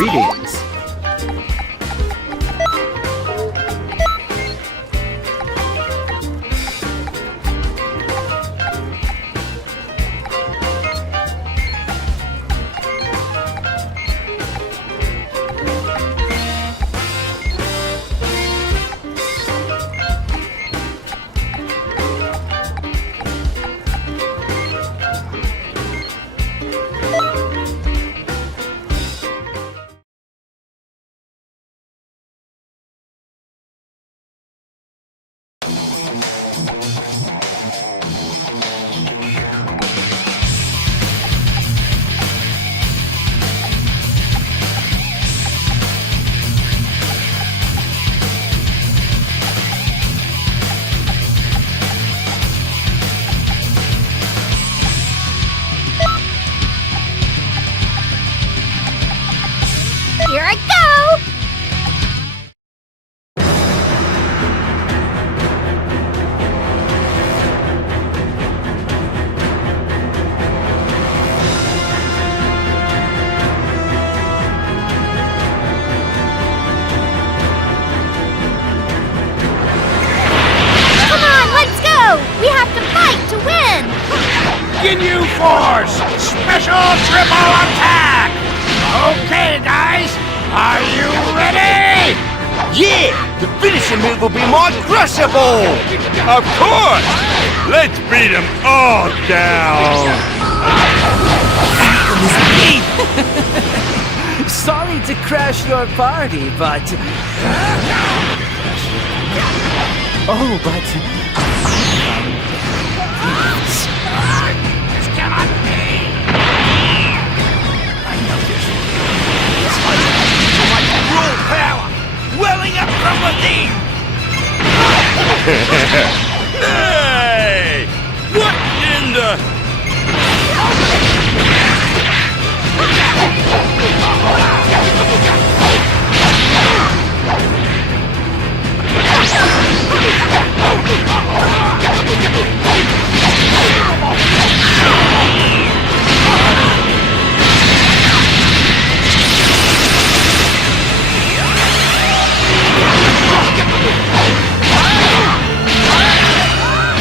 Greetings. Here I go! Come on, let's go! We have to fight to win! Ginyu Force! Special triple attack! Okay, guys, are you ready? Yeah! The finishing move will be more crushable! Of course! Let's beat them all down! Sorry to crash your party, but... Oh, but... Come on, me! I know this raw power welling up from within! Hey! What in the...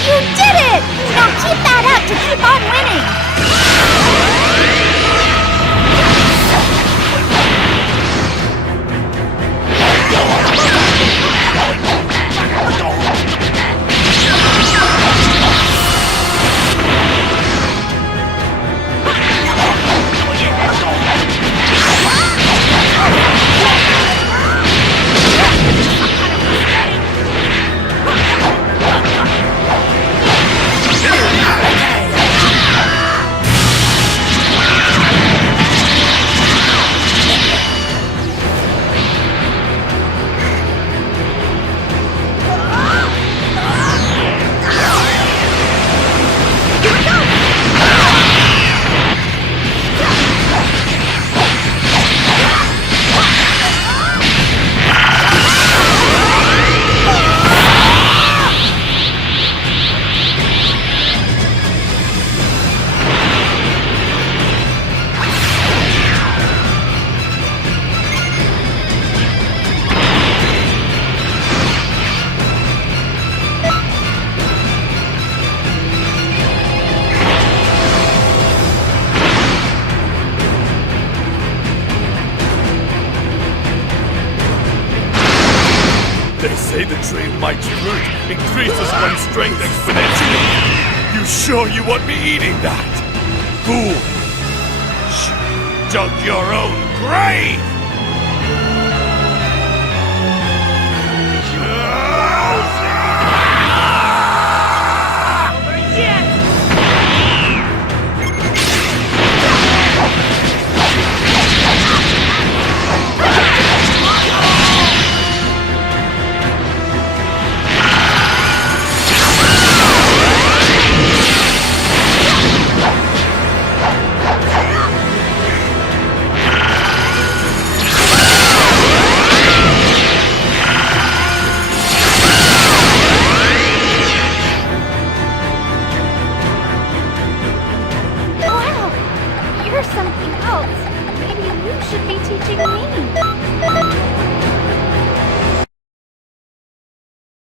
You did it! Now keep that up to keep on winning! They say the tree of mighty root increases one's strength exponentially. You sure you want me eating that? Fool! Dug your own grave! for me.